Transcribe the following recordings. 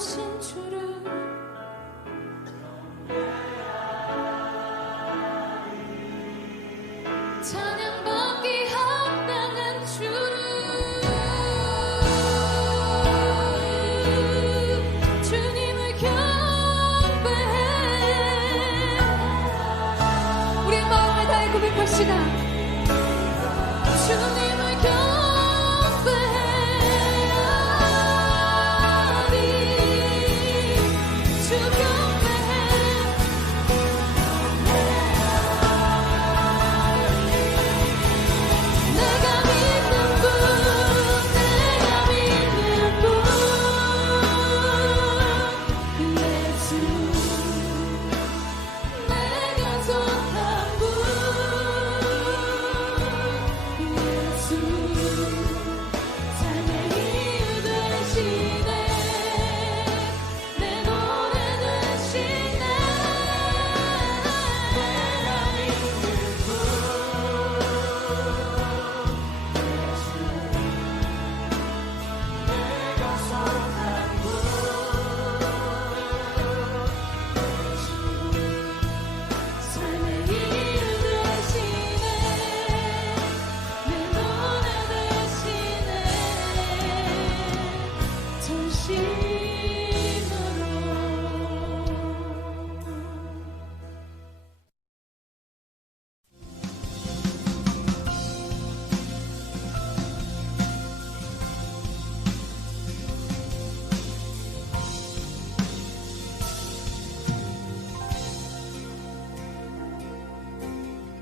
오신 주를 찬양받기 합당한 주를 주님을 경배해. 우리 마음을 다해 고백합시다. 주님을 경배하리. 주 경배해. 내가 믿는 분, 내가 믿는 분, 예수. 내가 선한 분, 예수. 삶의 이유 되시네. 내 노래 되시네. 내가 믿는 분, 내가 선한 분, 삶의 이유 되시네. 내 노래 되시네. 전심으로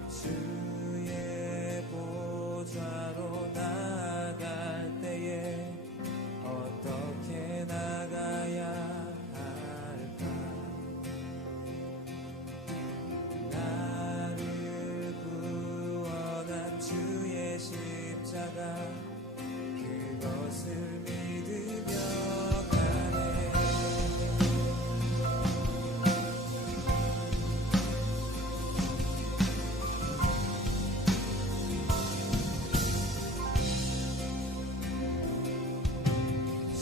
주의 보좌로 나갈 때에 어떻게 나가야 할까? 나를 구원한 주의 십자가 그것을 믿으며 가네.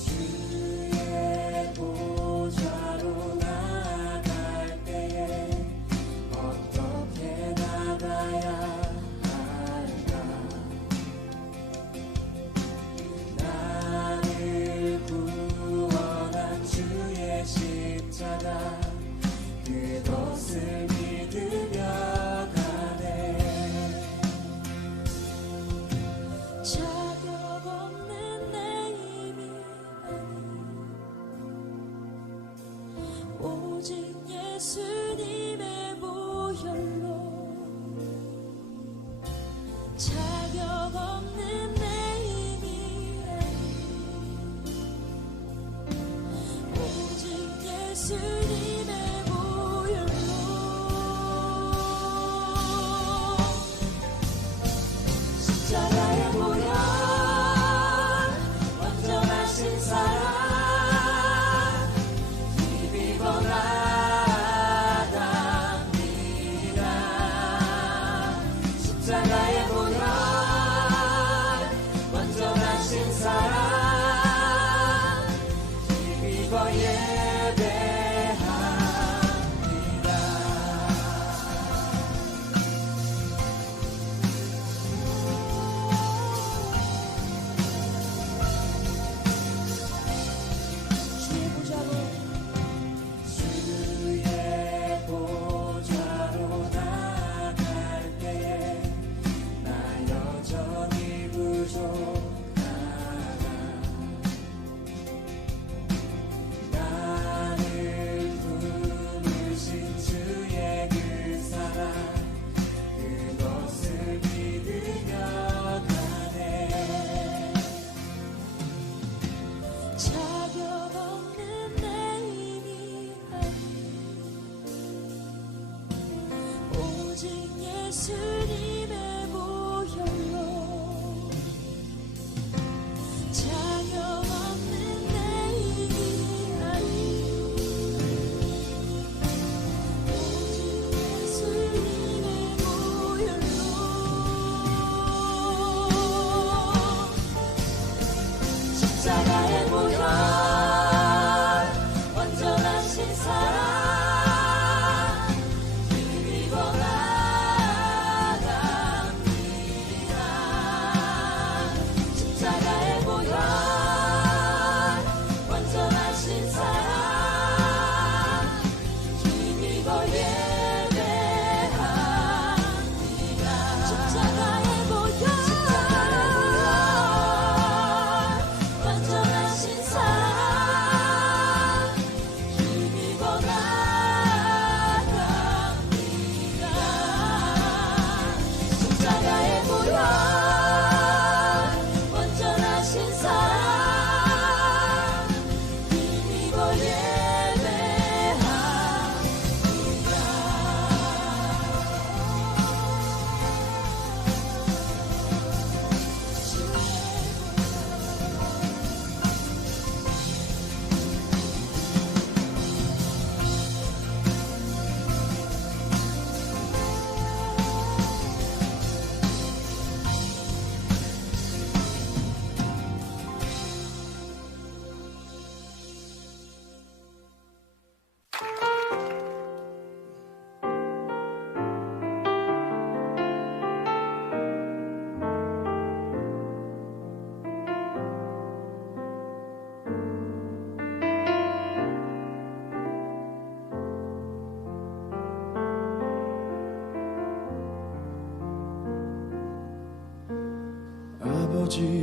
주의 보좌로 나갈 때에 어떻게 나가야 할까? 나를 구원한 주의 십자가 그것을 믿으며 가네. 자격 없는 내 힘이 아닌 오직 예수님의 보혈로 자격 없는 내 힘이 아닌 오직 예수님의 보혈로 십자가의 보혈 완전하신 사랑 비비고 나갑니다. 십자가의 보혈 완전하신 사랑 비비고 예배합니다. 주의 보좌로 나갈 때에 나 여전히 부족하다. 나를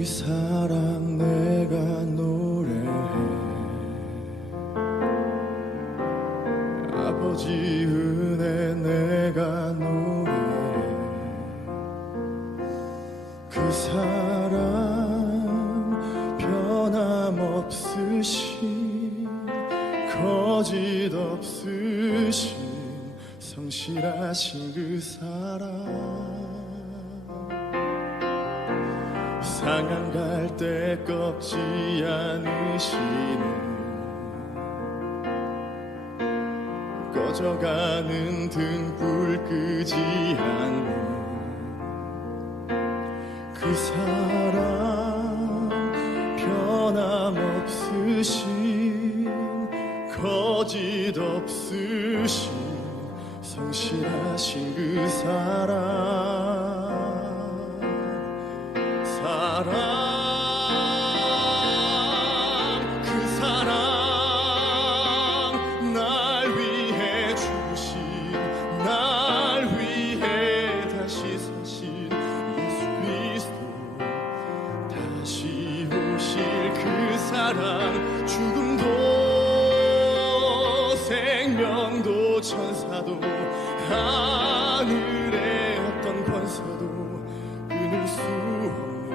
그 사랑 내가 노래해 아버지 은혜 내가 노래해 그 사랑 변함없으신 거짓 없으신 성실하신 그 사랑 상한 갈 때 꺾지 않으시는 꺼져가는 등불 끄지 않는 그 사랑 변함없으신 거짓 없으신 성실하신 그 사랑 그 사랑 날 위해 주신 날 위해 다시 사신 예수 그리스도 다시 오실 그 사랑 죽음도 생명도 천사도 하늘의 어떤 권세도 끊을 수 없는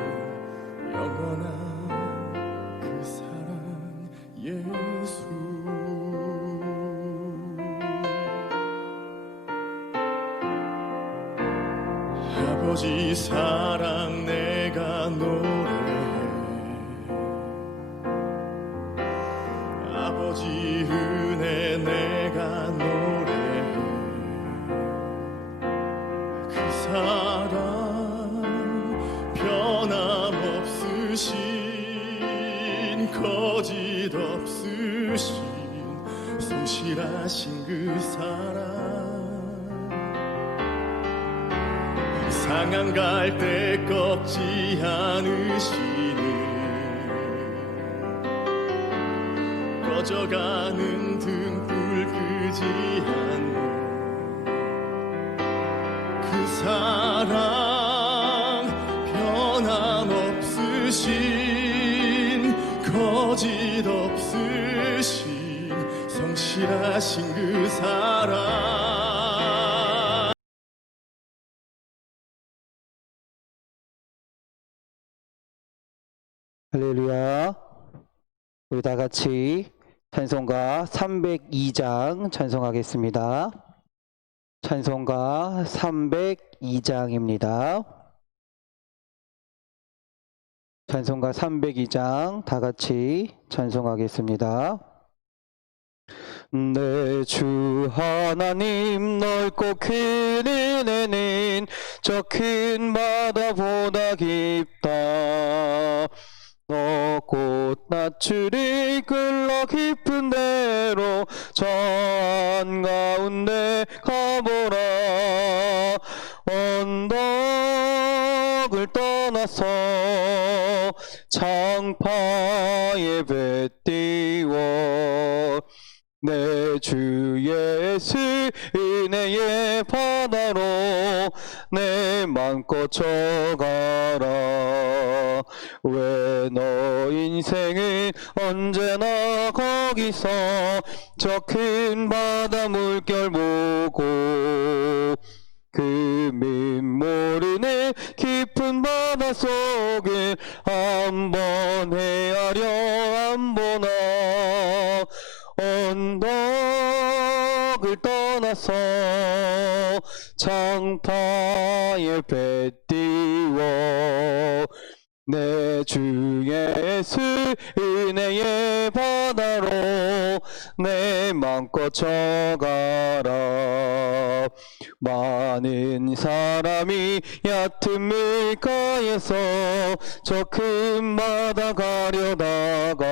영원한 그 사랑 예수 아버지 사랑 내가 노래해 아버지 은혜 내가 노래해 그 사랑 변함없으신 거짓 없으신 성실하신 그 사랑 상한 갈 때 꺾지 않으시는 꺼져가는 등불 끄지 않는 그 사랑 변함없으신 거짓 없으신 성실하신 그 사랑 할렐루야. 우리 다 같이 찬송가 302장 찬송하겠습니다. 찬송가 302장입니다. 찬송가 302장 다 같이 찬송하겠습니다. 내 주 하나님 넓고 큰 은혜는 저 큰 바다보다 깊다. 너 꽃낮추를 끌러 깊은 데로 저 한가운데 가보라. 언덕을 떠나서 창파에 배 띄워 내 주 예수 은혜의 바다로 내 맘껏 져가라. 왜 너 인생은 언제나 거기서 저 큰 바다 물결 보고 그 모르는 깊은 바다 속을 한번 헤아려 안 보나. 언덕을 떠나서 창파에 배 띄워 내 주 예수 은혜의 바다로 내 맘껏 져가라. 많은 사람이 얕은 물가에서 저 큰 바다 가려다가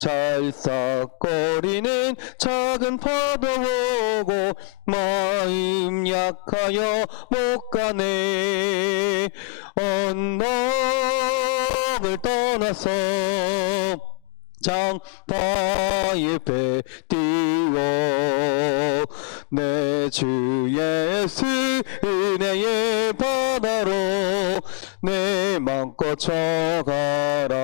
찰싹거리는 작은 파도 보고 마음 약하여 못 가네. 언덕을 떠나서 창파에 배 띄워 내 주 예수 은혜의 바다로 내 맘껏 쳐가라.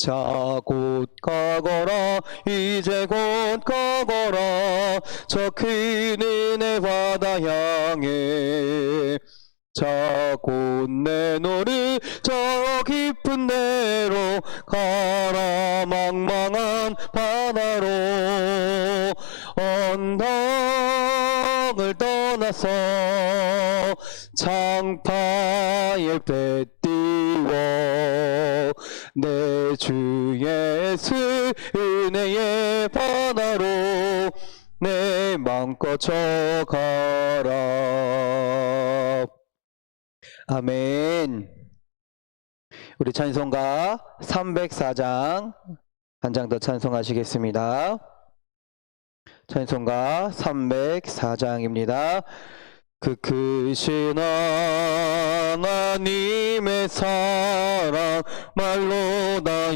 자 곧 가거라 이제 곧 가거라 저 큰 은혜 바다 향해. 자 곧 내 노를 저 깊은 데로 가라 망망한 바다로. 언덕을 떠나서 창파에 배 띄워 내 주 예수 은혜의 바다로 내 맘껏 쳐가라. 아멘. 우리 찬송가 304장 한 장 더 찬송하시겠습니다. 찬송가 304장입니다. 그 크신 하나님의 사랑 말로 다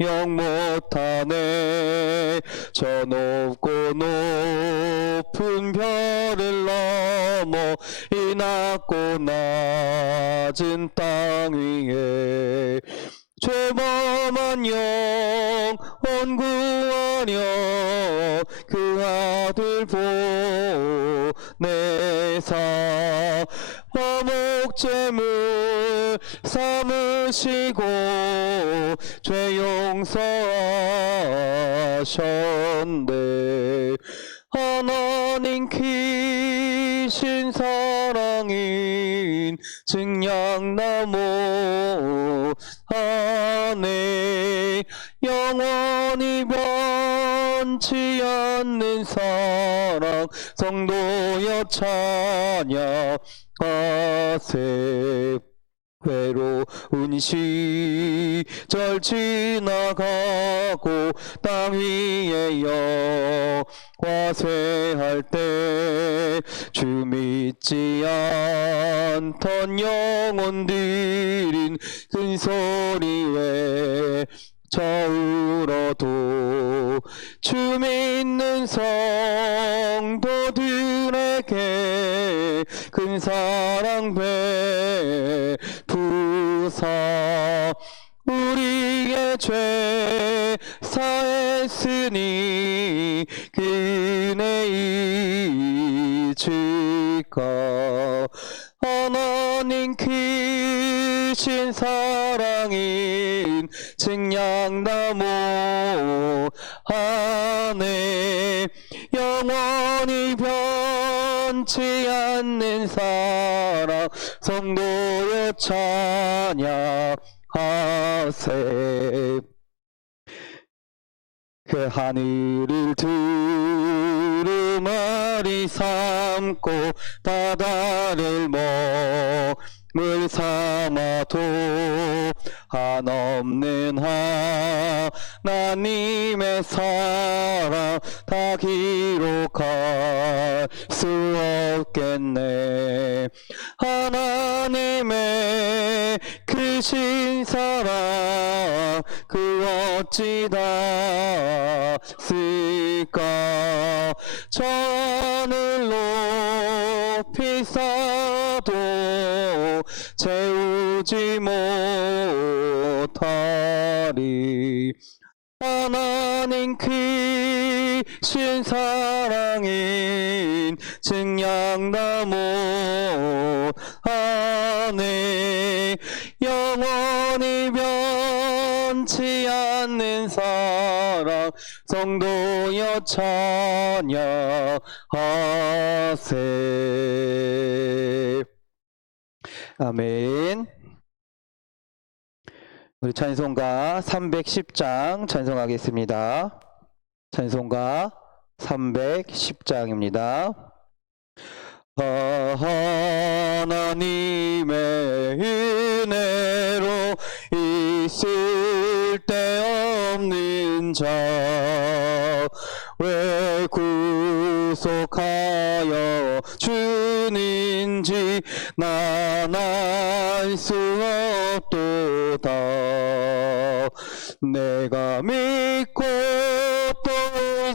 영 못하네. 저 높고 높은 별을 넘어 이 낮고 낮은 땅 위에 죄범한 영혼 구하려 그 아들 보내사 화목제물 삼으시고 죄 용서하셨네. 하나님 크신 사랑인 증량나무 안에 영원히 변치 않는 사랑 성도여 찬양하세. 외로운 시절 지나가고 땅 위에 영화쇠할 때 주 믿지 않던 영혼들인 큰 소리 외쳐 울어도 주 믿는 성도들에게 큰 사랑 베푸사 우리의 죄 사했으니 그 은혜 잊을까. 하나님 크신 사랑인 증량나무 안에 영원히 변치 않는 사랑 성도여 찬양하세. 그 하늘을 두루마리 삼고 바다를 먹물 삼아도 한없는 하나님의 사랑 다 기록할 수 없겠네. 하나님의 크신 사랑 그 어찌 닿았을까. 저 하늘 높이 쌓아도 채우지 못하리. 하나님 크신 사랑인 증량나무 안에 영원히 변치 않는 사랑 성도여 찬양하세. 아멘. 우리 찬송가 310장 찬송하겠습니다. 찬송가 310장입니다. 하나님의 은혜로 있을 데 없는 자 왜 구속하여 주는지 난 알 수 없도다. 내가 믿고 또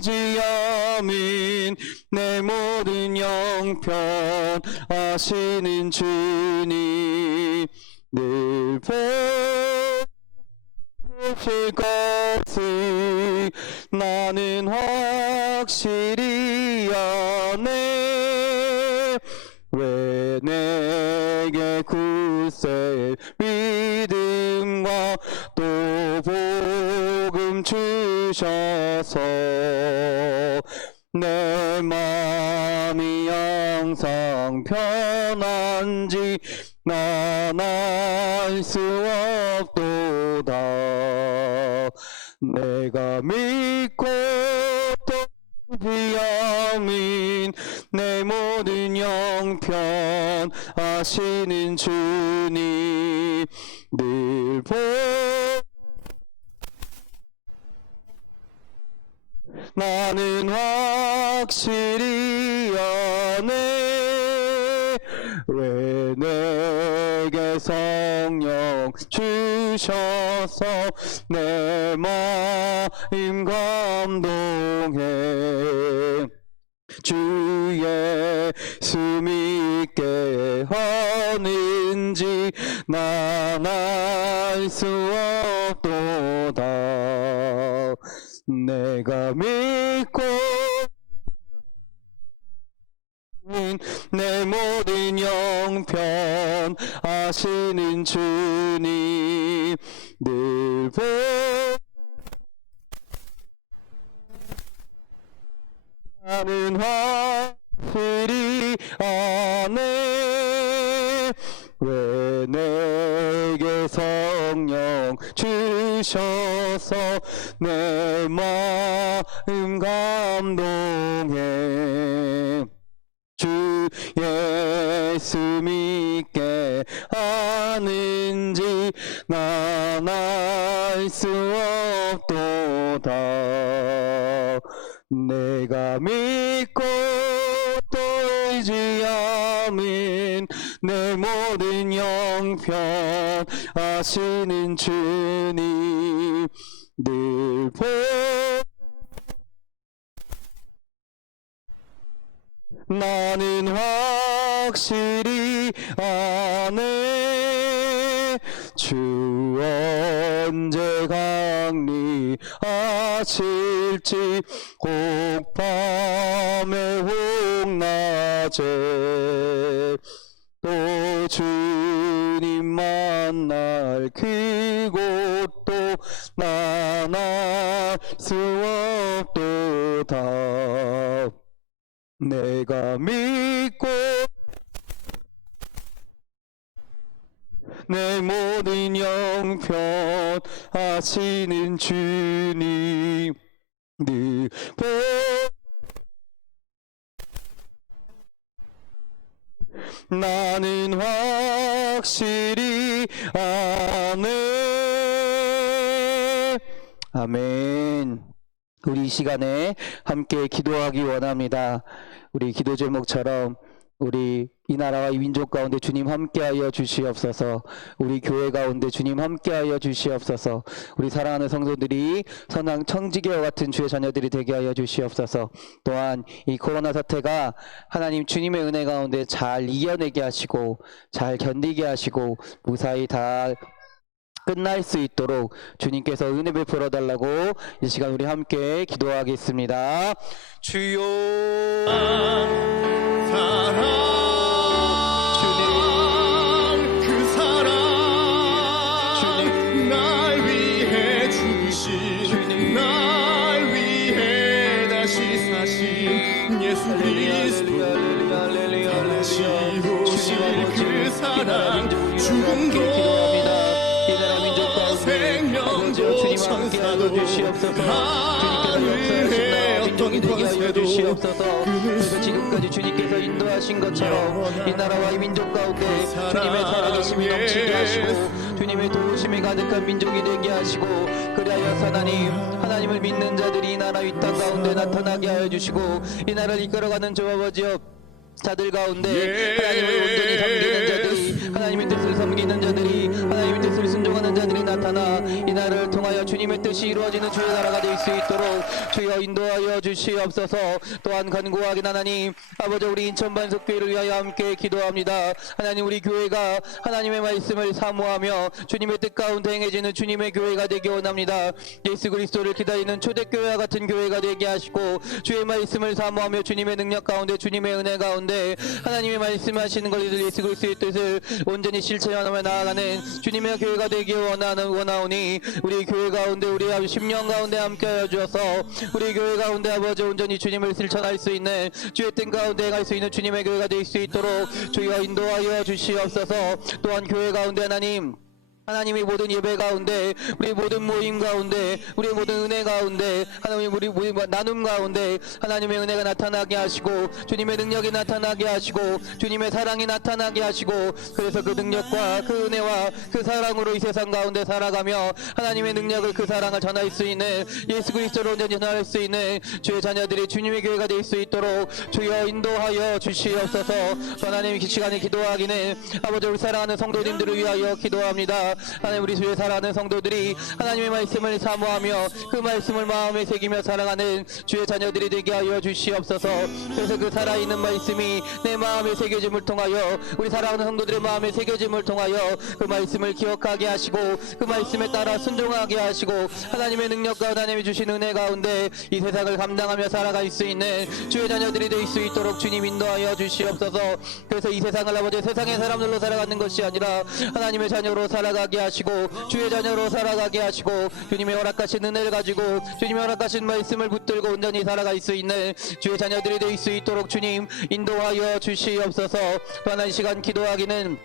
의지함인 내 모든 형편 하시는 주님 늘 보실 것을 나는 확실히 아네. 왜 내게 굳세 믿음과 또 복음 주셔서 내 마음이 항상 편한지 난 알 수 없도다. 내가 믿고 또 비아민 내 모든 형편 하시는 주님 늘 나는 확실히 아네. 왜 내게 성령 주셔서 내 마음 감동해. 주 예수 믿게 하는지 난 알 수 없도다. 내가 믿고 내 모든 형편 하시는 주님 늘 나는 확실히 아네. 왜 내게 성령 주셔서 내 마음 감동해. 주 예수 믿게 하는지 난 알 수 없도다. 내가 믿고 또 의지하는 내 모든 형편 하시는 주님 늘 나는 확실히 아네. 주 언제 강림하실지 혹 밤에 혹 낮에 또 주님 만날 그곳도 난 알 수 없도다. 내가 믿고 내 모든 형편 하시는 주님 늘 나는 확실히 아네. 아멘. 우리 이 시간에 함께 기도하기 원합니다. 우리 기도 제목처럼 우리 이 나라와 이 민족 가운데 주님 함께하여 주시옵소서. 우리 교회 가운데 주님 함께하여 주시옵소서. 우리 사랑하는 성도들이 선한 청지기와 같은 주의 자녀들이 되게 하여 주시옵소서. 또한 이 코로나 사태가 하나님 주님의 은혜 가운데 잘 이겨내게 하시고 잘 견디게 하시고 무사히 다 끝날 수 있도록 주님께서 은혜 베풀어 달라고 이 시간 우리 함께 기도하겠습니다. 주여 사랑 그 사랑 날 위해 죽으신 날 위해 다시 사신 예수 그리스도 다시 오실 그 사랑 죽음도 생명도 천사도 하늘의 어떤 권세도 그래서 지금까지 주님께서 인도하신 것처럼 이 나라와 이 민족 가운데 주님의 살아계심이 넘치게 하시고 주님의 도우심이 가득한 민족이 되게 하시고 그리하여 하나님을 믿는 자들이 이 나라 이 땅 가운데 나타나게 하여 주시고 이 나라를 이끌어가는 주 아버지여 자들 가운데 하나님을 온전히 섬기는 자들이 하나님의 뜻을 섬기는 자들이 하나님의 뜻을 순종하는 사랑하는 자들이 나타나 이 나라를 통하여 주님의 뜻이 이루어지는 주의 나라가 될 수 있도록 주여 인도하여 주시옵소서. 또한 간구하긴 하나님 아버지 우리 인천 반석교회를 위하여 함께 기도합니다. 하나님 우리 교회가 하나님의 말씀을 사모하며 주님의 뜻 가운데 행해지는 주님의 교회가 되기 원합니다. 예수 그리스도를 기다리는 초대교회와 같은 교회가 되게 하시고 주의 말씀을 사모하며 주님의 능력 가운데 주님의 은혜 가운데 하나님의 말씀하시는 것을 예수 그리스도의 뜻을 온전히 실천하며 나아가는 주님의 교회가 되기 원하오니 우리 교회 가운데 우리 10년 가운데 함께하여 주어서 우리 교회 가운데 아버지 온전히 주님을 실천할 수 있는 주의 뜻 가운데 행할 수 있는 주님의 교회가 될 수 있도록 주여 인도하여 주시옵소서. 또한 교회 가운데 하나님이 모든 예배 가운데 우리 모든 모임 가운데 우리 모든 은혜 가운데 하나님 우리 나눔 가운데 하나님의 은혜가 나타나게 하시고 주님의 능력이 나타나게 하시고 주님의 사랑이 나타나게 하시고 그래서 그 능력과 그 은혜와 그 사랑으로 이 세상 가운데 살아가며 하나님의 능력을 그 사랑을 전할 수 있는 예수 그리스도로 온전히 전할 수 있는 주의 자녀들이 주님의 교회가 될 수 있도록 주여 인도하여 주시옵소서. 하나님 이 시간에 기도하기는 아버지 우리 사랑하는 성도님들을 위하여 기도합니다. 하나님 우리 주의 사랑하는 성도들이 하나님의 말씀을 사모하며 그 말씀을 마음에 새기며 살아가는 주의 자녀들이 되게 하여 주시옵소서. 그래서 그 살아있는 말씀이 내 마음에 새겨짐을 통하여 우리 사랑하는 성도들의 마음에 새겨짐을 통하여 그 말씀을 기억하게 하시고 그 말씀에 따라 순종하게 하시고 하나님의 능력과 하나님이 주신 은혜 가운데 이 세상을 감당하며 살아갈 수 있는 주의 자녀들이 될 수 있도록 주님 인도하여 주시옵소서. 그래서 이 세상을 아버지 세상의 사람들로 살아가는 것이 아니라 하나님의 자녀로 살아가게 하시고 주의 자녀로 살아가게 하시고 주님의 허락하신 은혜를 가지고 주님의 허락하신 말씀을 붙들고 온전히 살아갈 수 있는 주의 자녀들이 될 수 있도록 주님 인도하여 주시옵소서. 또한 이 시간 기도하기는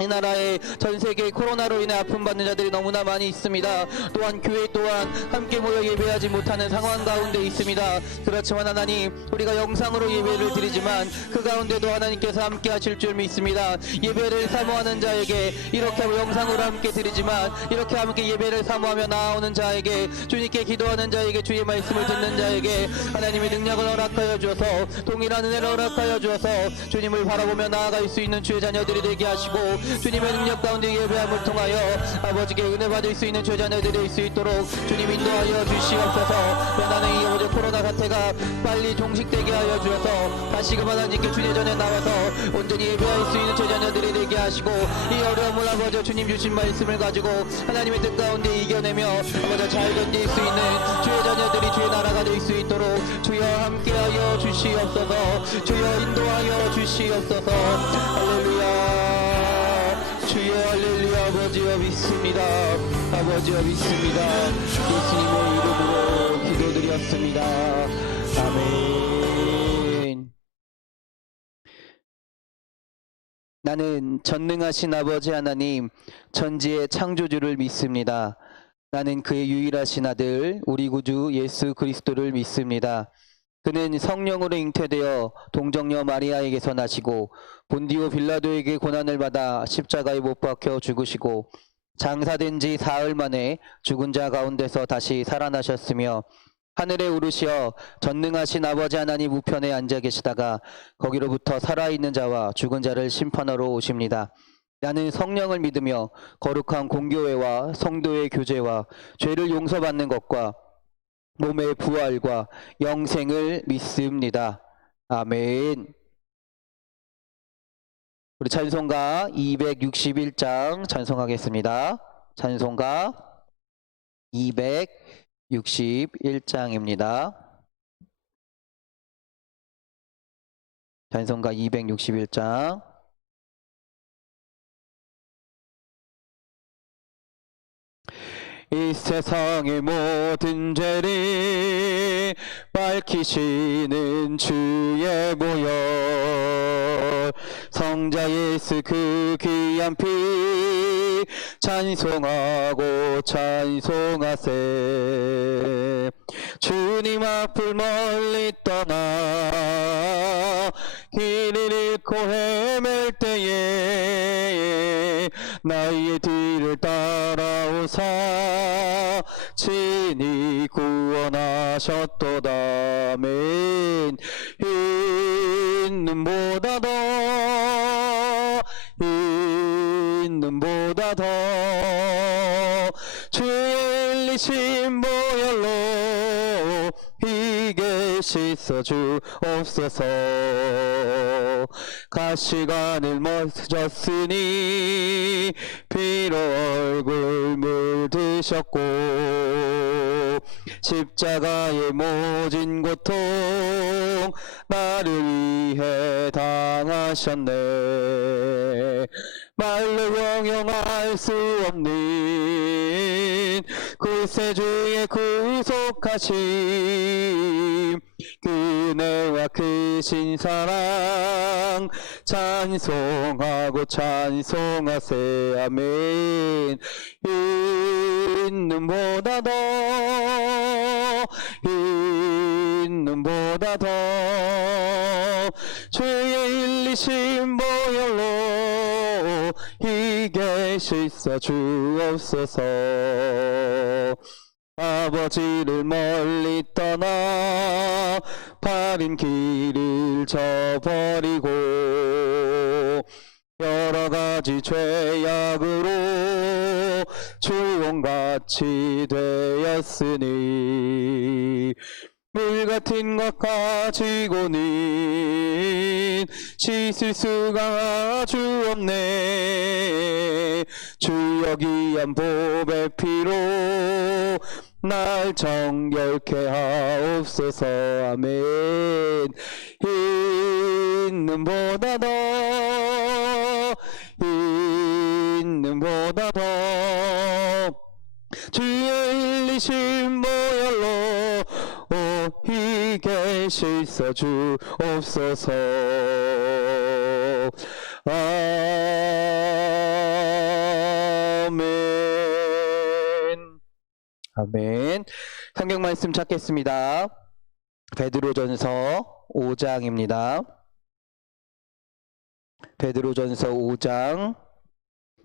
이 나라에 전 세계 코로나로 인해 아픔 받는 자들이 너무나 많이 있습니다. 또한 교회 또한 함께 모여 예배하지 못하는 상황 가운데 있습니다. 그렇지만 하나님 우리가 영상으로 예배를 드리지만 그 가운데도 하나님께서 함께 하실 줄 믿습니다. 예배를 사모하는 자에게 이렇게 영상으로 함께 드리지만 이렇게 함께 예배를 사모하며 나아오는 자에게 주님께 기도하는 자에게 주의 말씀을 듣는 자에게 하나님의 능력을 허락하여 주어서 동일한 은혜를 허락하여 주어서 주님을 바라보며 나아갈 수 있는 주의 자녀들이 되게 하시고 주님의 능력 가운데 예배함을 통하여 아버지께 은혜 받을 수 있는 제자녀들이 될 수 있도록 주님 인도하여 주시옵소서. 나는 이 아버지 코로나 사태가 빨리 종식되게 하여 주어서 다시금 하나님께 주님 전에 나와서 온전히 예배할 수 있는 제자녀들이 되게 하시고 이 어려움을 아버지 주님 주신 말씀을 가지고 하나님의 뜻 가운데 이겨내며 아버지 잘 견딜 수 있는 주의 자녀들이 주의 나라가 될 수 있도록 주여 함께하여 주시옵소서. 주여 인도하여 주시옵소서. 할렐루야. 주여 할렐루야. 아버지여 믿습니다. 아버지여 믿습니다. 예수님의 이름으로 기도드렸습니다. 아멘. 나는 전능하신 아버지 하나님 전지의 창조주를 믿습니다. 나는 그의 유일하신 아들 우리 구주 예수 그리스도를 믿습니다. 그는 성령으로 잉태되어 동정녀 마리아에게서 나시고 본디오 빌라도에게 고난을 받아 십자가에 못 박혀 죽으시고 장사된 지 사흘 만에 죽은 자 가운데서 다시 살아나셨으며 하늘에 오르시어 전능하신 아버지 하나님 우편에 앉아 계시다가 거기로부터 살아있는 자와 죽은 자를 심판하러 오십니다. 나는 성령을 믿으며 거룩한 공교회와 성도의 교제와 죄를 용서받는 것과 몸의 부활과 영생을 믿습니다. 아멘. 우리 찬송가 261장 찬송하겠습니다. 찬송가 261장입니다. 찬송가 261장. 이 세상의 모든 죄를 밝히시는 주의 보혈 성자 예수 그 귀한 피 찬송하고 찬송하세. 주님 앞을 멀리 떠나 길을 잃고 헤맬 때에 나의 뒤를 따라오사 친히 구원하셨도다. 아멘. 있는보다 더 흘리신 보혈로 희게 씻어 주옵소서. 가시관을 멎었으니 피로 얼굴 물드셨고 십자가의 모진 고통 나를 위해 당하셨네. 말로 형용할 수 없는 구세주의 구속하심 그네와 크신 사랑 찬송하고 찬송하세. 아멘. 있는보다 더 있는보다 더 주의 흘리신 보혈로 희게 씻어 주옵소서. 아버지를 멀리 떠나 바른 길을 저버리고 여러 가지 죄악으로 주홍같이 되었으니 물 같은 것 가지고는 씻을 수가 아주 없네. 주 여기한 보배 피로 날 정결케 하옵소서. 아멘. 있는보다 더 있는보다 더 주의 흘리신 보혈로 희게 씻어 주옵소서. 아멘. 아멘. 성경 말씀 찾겠습니다. 베드로전서 5장입니다. 베드로전서 5장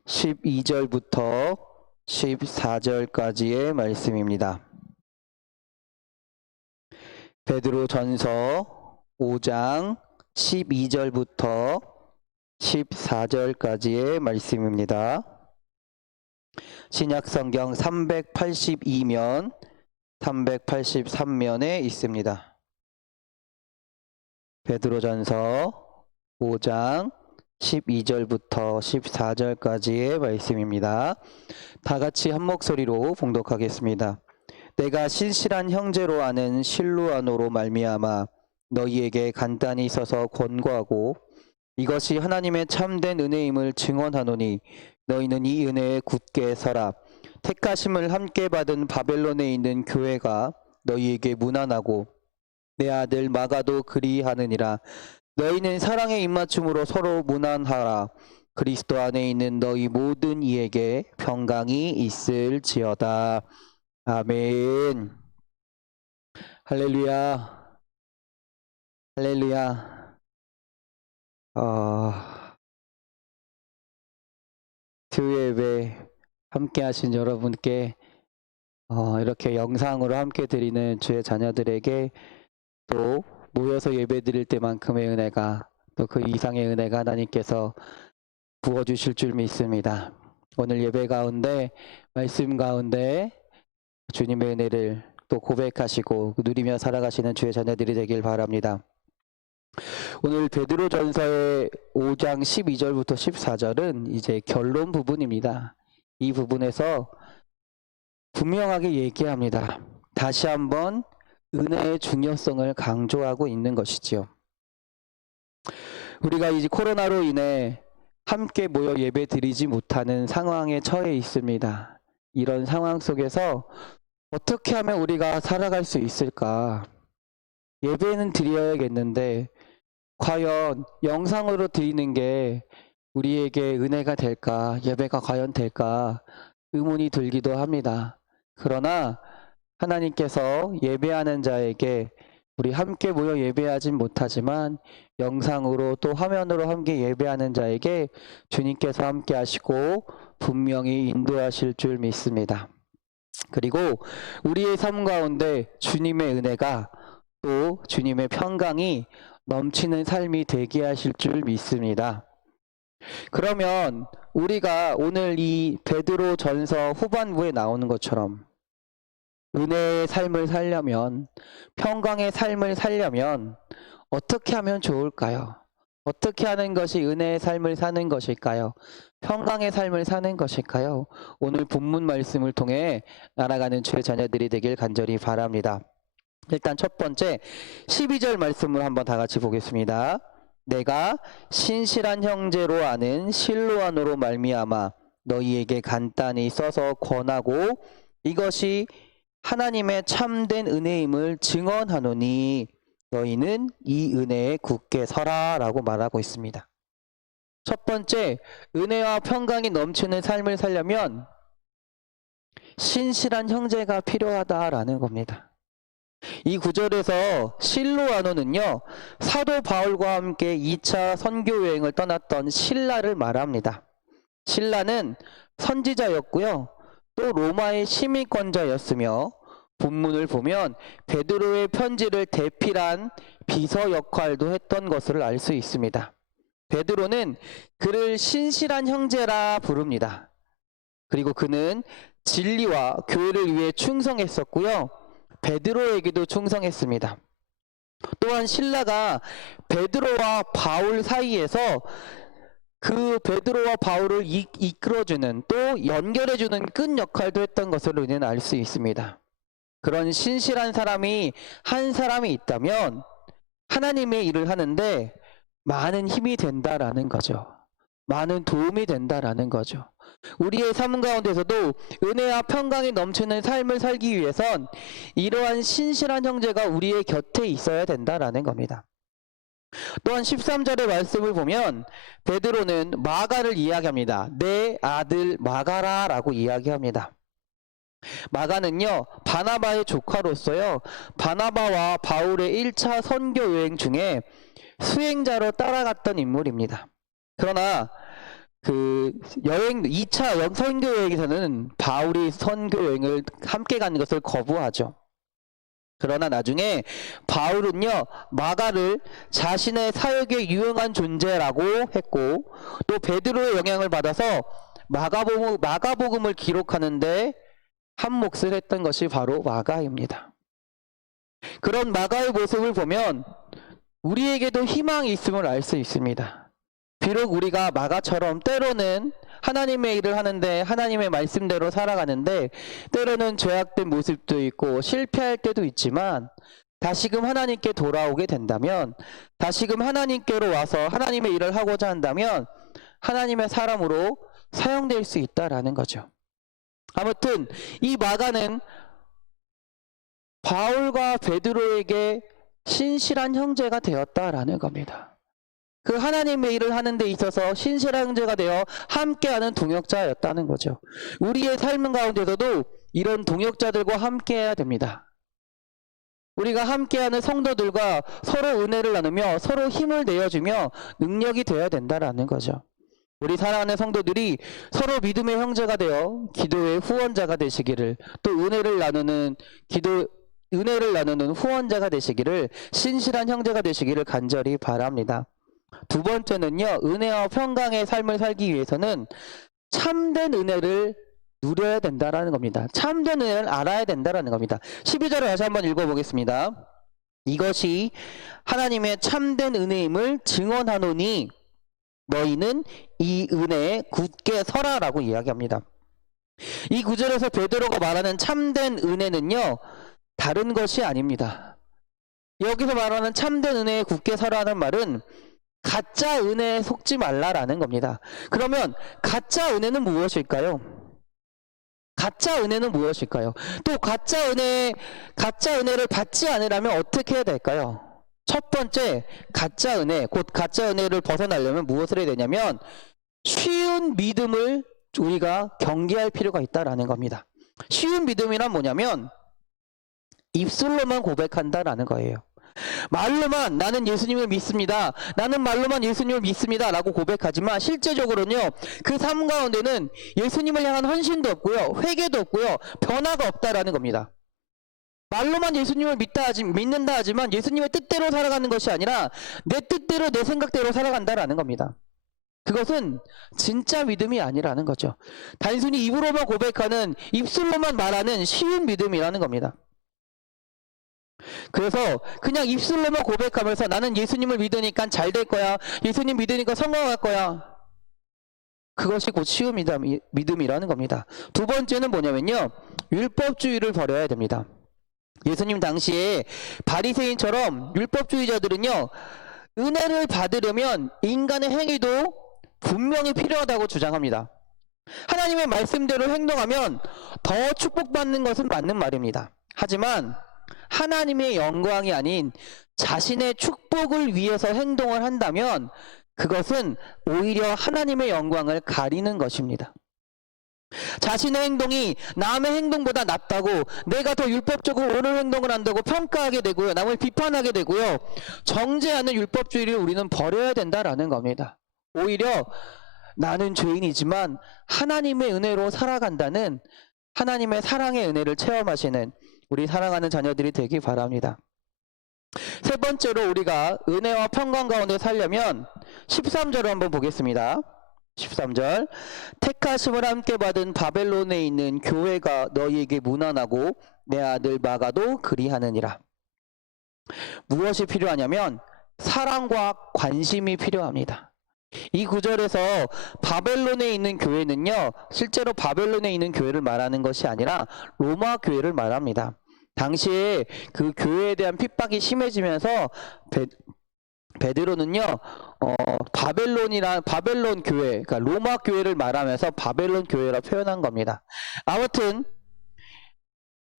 12절부터 14절까지의 말씀입니다. 베드로전서 5장 12절부터 14절까지의 말씀입니다. 신약성경 382면, 383면에 있습니다. 베드로전서 5장 12절부터 14절까지의 말씀입니다. 다 같이 한 목소리로 봉독하겠습니다. 내가 신실한 형제로 아는 실루아노로 말미암아 너희에게 간단히 써서 권고하고 이것이 하나님의 참된 은혜임을 증언하노니 너희는 이 은혜에 굳게 서라. 택하심을 함께 받은 바벨론에 있는 교회가 너희에게 문안하고 내 아들 마가도 그리하느니라. 너희는 사랑의 입맞춤으로 서로 문안하라. 그리스도 안에 있는 너희 모든 이에게 평강이 있을지어다. 아멘. 할렐루야. 할렐루야. 주예배 함께 하신 여러분께 이렇게 영상으로 함께 드리는 주의 자녀들에게 또 모여서 예배 드릴 때만큼의 은혜가 또 그 이상의 은혜가 하나님께서 부어주실 줄 믿습니다. 오늘 예배 가운데 말씀 가운데 주님의 은혜를 또 고백하시고 누리며 살아가시는 주의 자녀들이 되길 바랍니다. 오늘 베드로전서의 5장 12절부터 14절은 이제 결론 부분입니다. 이 부분에서 분명하게 얘기합니다. 다시 한번 은혜의 중요성을 강조하고 있는 것이지요. 우리가 이제 코로나로 인해 함께 모여 예배 드리지 못하는 상황에 처해 있습니다. 이런 상황 속에서 어떻게 하면 우리가 살아갈 수 있을까? 예배는 드려야겠는데 과연 영상으로 드리는 게 우리에게 은혜가 될까? 예배가 과연 될까? 의문이 들기도 합니다. 그러나 하나님께서 예배하는 자에게 우리 함께 모여 예배하진 못하지만 영상으로 또 화면으로 함께 예배하는 자에게 주님께서 함께 하시고 분명히 인도하실 줄 믿습니다. 그리고 우리의 삶 가운데 주님의 은혜가 또 주님의 평강이 넘치는 삶이 되게 하실 줄 믿습니다. 그러면 우리가 오늘 이 베드로전서 후반부에 나오는 것처럼 은혜의 삶을 살려면, 평강의 삶을 살려면 어떻게 하면 좋을까요? 어떻게 하는 것이 은혜의 삶을 사는 것일까요? 평강의 삶을 사는 것일까요? 오늘 본문 말씀을 통해 알아가는 주의 자녀들이 되길 간절히 바랍니다. 일단 첫 번째 12절 말씀을 한번 다 같이 보겠습니다. 내가 신실한 형제로 아는 실로안으로 말미암아 너희에게 간단히 써서 권하고 이것이 하나님의 참된 은혜임을 증언하노니 너희는 이 은혜에 굳게 서라 라고 말하고 있습니다. 첫 번째, 은혜와 평강이 넘치는 삶을 살려면 신실한 형제가 필요하다라는 겁니다. 이 구절에서 실로아노는요, 사도 바울과 함께 2차 선교 여행을 떠났던 실라를 말합니다. 실라는 선지자였고요, 또 로마의 시민권자였으며 본문을 보면 베드로의 편지를 대필한 비서 역할도 했던 것을 알 수 있습니다. 베드로는 그를 신실한 형제라 부릅니다. 그리고 그는 진리와 교회를 위해 충성했었고요, 베드로에게도 충성했습니다. 또한 실라가 베드로와 바울 사이에서 그 베드로와 바울을 이끌어주는 또 연결해주는 끈 역할도 했던 것으로 우리는 알 수 있습니다. 그런 신실한 사람이 한 사람이 있다면 하나님의 일을 하는데 많은 힘이 된다라는 거죠. 많은 도움이 된다라는 거죠. 우리의 삶 가운데서도 은혜와 평강이 넘치는 삶을 살기 위해선 이러한 신실한 형제가 우리의 곁에 있어야 된다라는 겁니다. 또한 13절의 말씀을 보면 베드로는 마가를 이야기합니다. 내 아들 마가라 라고 이야기합니다. 마가는요, 바나바의 조카로서요, 바나바와 바울의 1차 선교 여행 중에 수행자로 따라갔던 인물입니다. 그러나 그 여행 2차 선교 여행에서는 바울이 선교 여행을 함께 가는 것을 거부하죠. 그러나 나중에 바울은요, 마가를 자신의 사역에 유용한 존재라고 했고 또 베드로의 영향을 받아서 마가복음을 기록하는데 한 몫을 했던 것이 바로 마가입니다. 그런 마가의 모습을 보면 우리에게도 희망이 있음을 알 수 있습니다. 비록 우리가 마가처럼 때로는 하나님의 일을 하는데 하나님의 말씀대로 살아가는데 때로는 죄악된 모습도 있고 실패할 때도 있지만 다시금 하나님께 돌아오게 된다면, 다시금 하나님께로 와서 하나님의 일을 하고자 한다면 하나님의 사람으로 사용될 수 있다라는 거죠. 아무튼 이 마가는 바울과 베드로에게 신실한 형제가 되었다라는 겁니다. 그 하나님의 일을 하는 데 있어서 신실한 형제가 되어 함께하는 동역자였다는 거죠. 우리의 삶 가운데서도 이런 동역자들과 함께해야 됩니다. 우리가 함께하는 성도들과 서로 은혜를 나누며 서로 힘을 내어주며 능력이 되어야 된다라는 거죠. 우리 사랑하는 성도들이 서로 믿음의 형제가 되어 기도의 후원자가 되시기를, 또 은혜를 나누는 후원자가 되시기를, 신실한 형제가 되시기를 간절히 바랍니다. 두 번째는요, 은혜와 평강의 삶을 살기 위해서는 참된 은혜를 누려야 된다라는 겁니다. 참된 은혜를 알아야 된다라는 겁니다. 12절을 다시 한번 읽어보겠습니다. 이것이 하나님의 참된 은혜임을 증언하노니 너희는 이 은혜에 굳게 서라라고 이야기합니다. 이 구절에서 베드로가 말하는 참된 은혜는요, 다른 것이 아닙니다. 여기서 말하는 참된 은혜에 굳게 서라는 말은 가짜 은혜에 속지 말라라는 겁니다. 그러면 가짜 은혜는 무엇일까요? 가짜 은혜는 무엇일까요? 또 가짜 은혜를 받지 않으려면 어떻게 해야 될까요? 첫 번째, 가짜 은혜, 곧 가짜 은혜를 벗어나려면 무엇을 해야 되냐면 쉬운 믿음을 우리가 경계할 필요가 있다라는 겁니다. 쉬운 믿음이란 뭐냐면 입술로만 고백한다라는 거예요. 말로만 나는 예수님을 믿습니다, 나는 말로만 예수님을 믿습니다 라고 고백하지만 실제적으로는요, 그 삶 가운데는 예수님을 향한 헌신도 없고요, 회개도 없고요, 변화가 없다라는 겁니다. 말로만 예수님을 믿는다 하지만 예수님의 뜻대로 살아가는 것이 아니라 내 뜻대로 내 생각대로 살아간다라는 겁니다. 그것은 진짜 믿음이 아니라는 거죠. 단순히 입으로만 고백하는, 입술로만 말하는 쉬운 믿음이라는 겁니다. 그래서 그냥 입술로만 고백하면서 나는 예수님을 믿으니까 잘 될 거야, 예수님 믿으니까 성공할 거야, 그것이 곧 쉬운 믿음이라는 겁니다. 두 번째는 뭐냐면요, 율법주의를 버려야 됩니다. 예수님 당시에 바리새인처럼 율법주의자들은요, 은혜를 받으려면 인간의 행위도 분명히 필요하다고 주장합니다. 하나님의 말씀대로 행동하면 더 축복받는 것은 맞는 말입니다. 하지만 하나님의 영광이 아닌 자신의 축복을 위해서 행동을 한다면 그것은 오히려 하나님의 영광을 가리는 것입니다. 자신의 행동이 남의 행동보다 낫다고, 내가 더 율법적으로 옳은 행동을 한다고 평가하게 되고요, 남을 비판하게 되고요, 정죄하는 율법주의를 우리는 버려야 된다라는 겁니다. 오히려 나는 죄인이지만 하나님의 은혜로 살아간다는, 하나님의 사랑의 은혜를 체험하시는 우리 사랑하는 자녀들이 되기 바랍니다. 세 번째로 우리가 은혜와 평강 가운데 살려면 13절을 한번 보겠습니다. 13절, 택하심을 함께 받은 바벨론에 있는 교회가 너희에게 문안하고 내 아들 마가도 그리하느니라. 무엇이 필요하냐면 사랑과 관심이 필요합니다. 이 구절에서 바벨론에 있는 교회는요, 실제로 바벨론에 있는 교회를 말하는 것이 아니라 로마 교회를 말합니다. 당시에 그 교회에 대한 핍박이 심해지면서 베드로는요, 바벨론 교회, 그러니까 로마 교회를 말하면서 바벨론 교회라 표현한 겁니다. 아무튼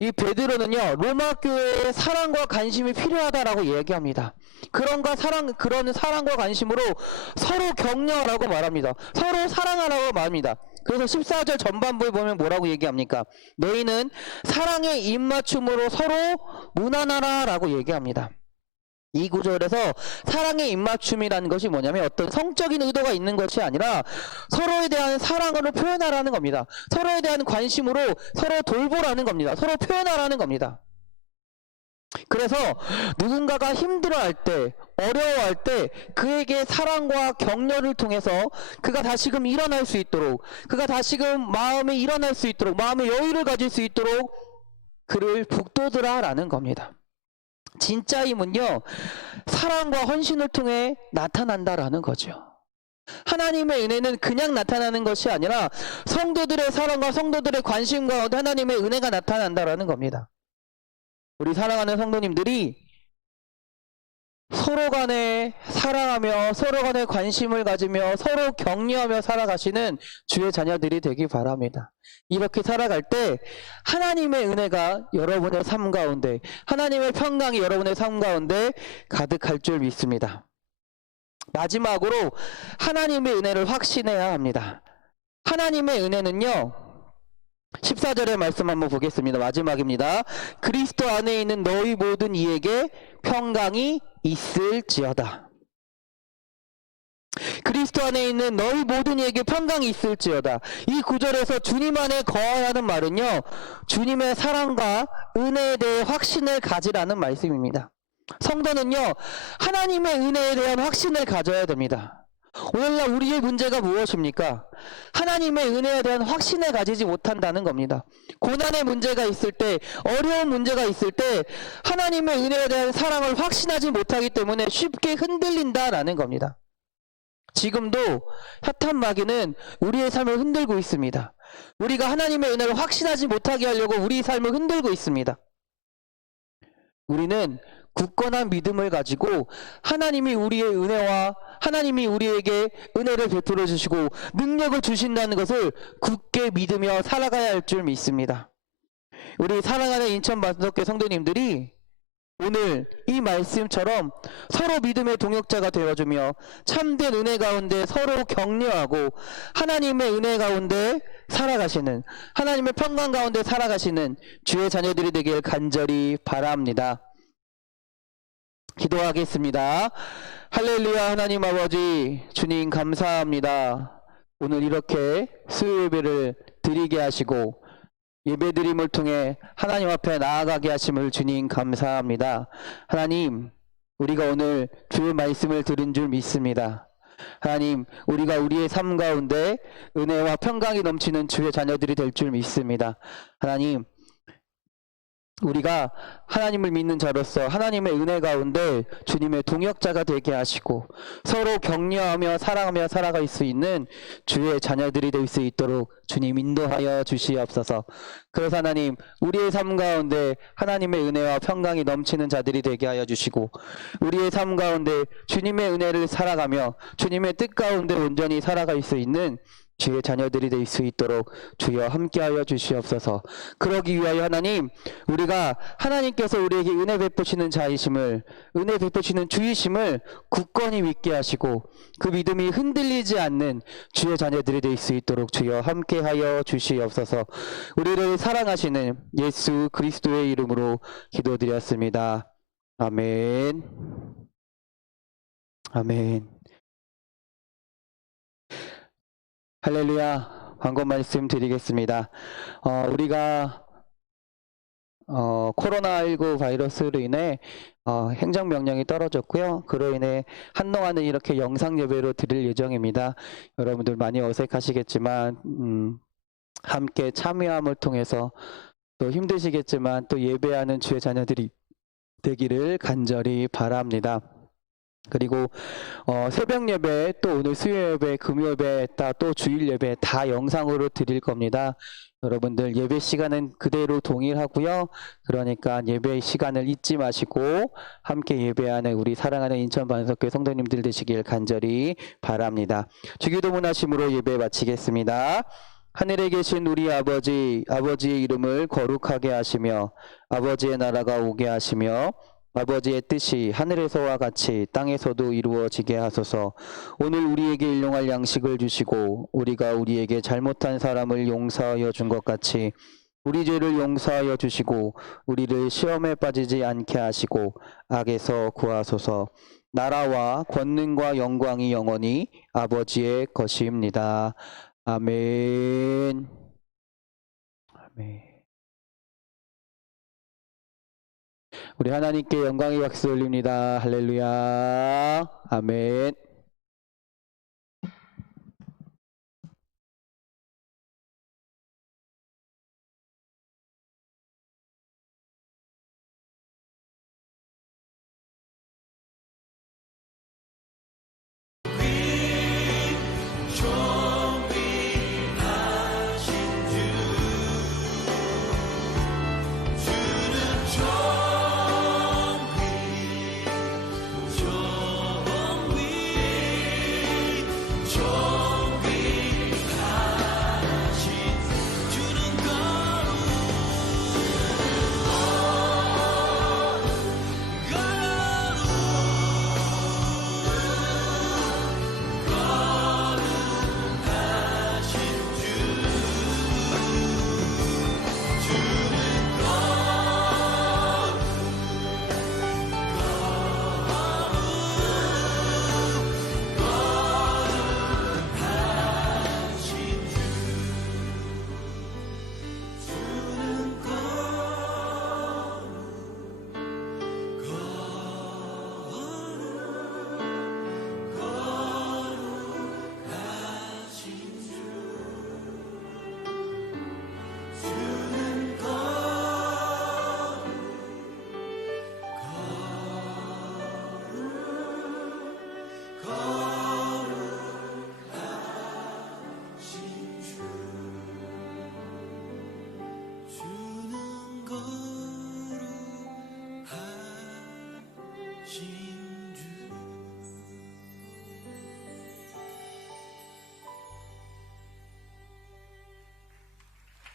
이 베드로는요, 로마 교회의 사랑과 관심이 필요하다라고 얘기합니다. 그런 사랑과 관심으로 서로 격려하라고 말합니다. 서로 사랑하라고 말합니다. 그래서 14절 전반부에 보면 뭐라고 얘기합니까? 너희는 사랑의 입맞춤으로 서로 문안하라 라고 얘기합니다. 이 구절에서 사랑의 입맞춤이라는 것이 뭐냐면 어떤 성적인 의도가 있는 것이 아니라 서로에 대한 사랑으로 표현하라는 겁니다. 서로에 대한 관심으로 서로 돌보라는 겁니다. 서로 표현하라는 겁니다. 그래서 누군가가 힘들어할 때, 어려워할 때 그에게 사랑과 격려를 통해서 그가 다시금 일어날 수 있도록, 그가 다시금 마음이 일어날 수 있도록, 마음의 여유를 가질 수 있도록 그를 북돋으라 라는 겁니다. 진짜 힘은요, 사랑과 헌신을 통해 나타난다라는 거죠. 하나님의 은혜는 그냥 나타나는 것이 아니라 성도들의 사랑과 성도들의 관심 가운데 하나님의 은혜가 나타난다라는 겁니다. 우리 사랑하는 성도님들이 서로 간에 사랑하며 서로 간에 관심을 가지며 서로 격려하며 살아가시는 주의 자녀들이 되기 바랍니다. 이렇게 살아갈 때 하나님의 은혜가 여러분의 삶 가운데, 하나님의 평강이 여러분의 삶 가운데 가득할 줄 믿습니다. 마지막으로 하나님의 은혜를 확신해야 합니다. 하나님의 은혜는요, 14절의 말씀 한번 보겠습니다. 마지막입니다. 그리스도 안에 있는 너희 모든 이에게 평강이 있을지어다. 그리스도 안에 있는 너희 모든 이에게 평강이 있을지어다. 이 구절에서 주님 안에 거하라는 말은요, 주님의 사랑과 은혜에 대해 확신을 가지라는 말씀입니다. 성도는요, 하나님의 은혜에 대한 확신을 가져야 됩니다. 오늘날 우리의 문제가 무엇입니까? 하나님의 은혜에 대한 확신을 가지지 못한다는 겁니다. 고난의 문제가 있을 때, 어려운 문제가 있을 때 하나님의 은혜에 대한 사랑을 확신하지 못하기 때문에 쉽게 흔들린다라는 겁니다. 지금도 핫한 마귀는 우리의 삶을 흔들고 있습니다. 우리가 하나님의 은혜를 확신하지 못하게 하려고 우리 삶을 흔들고 있습니다. 우리는 굳건한 믿음을 가지고 하나님이 우리의 은혜와 하나님이 우리에게 은혜를 베풀어 주시고 능력을 주신다는 것을 굳게 믿으며 살아가야 할 줄 믿습니다. 우리 사랑하는 인천 반석교 성도님들이 오늘 이 말씀처럼 서로 믿음의 동역자가 되어주며 참된 은혜 가운데 서로 격려하고 하나님의 은혜 가운데 살아가시는, 하나님의 평강 가운데 살아가시는 주의 자녀들이 되길 간절히 바랍니다. 기도하겠습니다. 할렐루야. 하나님 아버지, 주님 감사합니다. 오늘 이렇게 수요 예배를 드리게 하시고 예배드림을 통해 하나님 앞에 나아가게 하심을 주님 감사합니다. 하나님, 우리가 오늘 주의 말씀을 들은 줄 믿습니다. 하나님, 우리가 우리의 삶 가운데 은혜와 평강이 넘치는 주의 자녀들이 될 줄 믿습니다. 하나님, 우리가 하나님을 믿는 자로서 하나님의 은혜 가운데 주님의 동역자가 되게 하시고 서로 격려하며 사랑하며 살아갈 수 있는 주의 자녀들이 될 수 있도록 주님 인도하여 주시옵소서. 그래서 하나님, 우리의 삶 가운데 하나님의 은혜와 평강이 넘치는 자들이 되게 하여 주시고 우리의 삶 가운데 주님의 은혜를 살아가며 주님의 뜻 가운데 온전히 살아갈 수 있는 주의 자녀들이 될 수 있도록 주여 함께하여 주시옵소서. 그러기 위하여 하나님, 우리가 하나님께서 우리에게 은혜 베푸시는 자이심을, 은혜 베푸시는 주이심을 굳건히 믿게 하시고 그 믿음이 흔들리지 않는 주의 자녀들이 될 수 있도록 주여 함께하여 주시옵소서. 우리를 사랑하시는 예수 그리스도의 이름으로 기도드렸습니다. 아멘. 아멘. 할렐루야. 광고 말씀 드리겠습니다. 우리가 코로나19 바이러스로 인해 행정명령이 떨어졌고요. 그로 인해 한동안은 이렇게 영상 예배로 드릴 예정입니다. 여러분들 많이 어색하시겠지만 함께 참여함을 통해서 또 힘드시겠지만 또 예배하는 주의 자녀들이 되기를 간절히 바랍니다. 그리고 새벽 예배, 또 오늘 수요 예배, 금요 예배, 또 주일 예배 다 영상으로 드릴 겁니다. 여러분들 예배 시간은 그대로 동일하고요. 그러니까 예배 시간을 잊지 마시고 함께 예배하는 우리 사랑하는 인천 반석교회 성도님들 되시길 간절히 바랍니다. 주기도문 하심으로 예배 마치겠습니다. 하늘에 계신 우리 아버지, 아버지의 이름을 거룩하게 하시며 아버지의 나라가 오게 하시며 아버지의 뜻이 하늘에서와 같이 땅에서도 이루어지게 하소서. 오늘 우리에게 일용할 양식을 주시고 우리가 우리에게 잘못한 사람을 용서하여 준 것 같이 우리 죄를 용서하여 주시고 우리를 시험에 빠지지 않게 하시고 악에서 구하소서. 나라와 권능과 영광이 영원히 아버지의 것입니다. 아멘. 아멘. 우리 하나님께 영광의 박수 올립니다. 할렐루야. 아멘. 거룩하신